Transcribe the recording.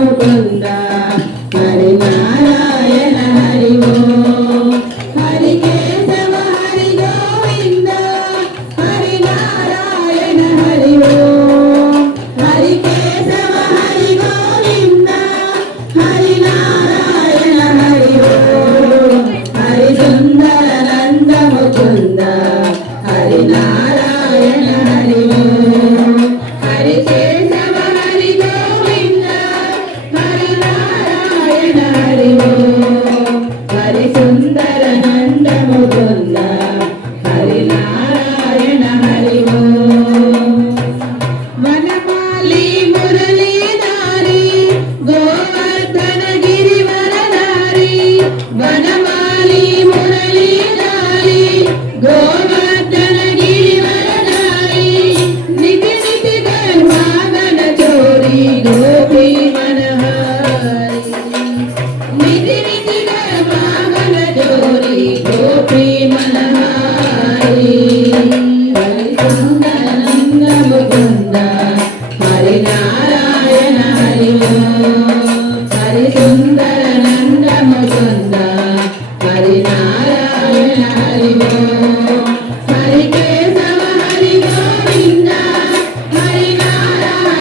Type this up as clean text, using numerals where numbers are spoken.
Mukunda Hari Narayana Hari Om Hari Keshava Hari Govinda Hari Narayana Hari Om Hari Keshava Hari Govinda Hari Narayana Hari Om Hari Sundara Nanda Mukunda Hari Narayana Hari Om Hari Keshava Hari Govinda Hari Narayana Hari Om Hari Sundara Nanda Mukunda Hari Narayana Hari Om Vanamali మురళీధారి Govardhana గిరివరధారి Vanamali మురళీధారి Govardhana గిరివరధారి Nidhi Nidhi గర్భాగన చోరి Gopi మనహారి Nidhi Nidhi గర్భాగన చోరి Gopi మనహారి Hari Sundara Nanda Mukunda Hari Narayana Hari Om Hari Sundara Nanda Mukunda Hari Narayana Hari Om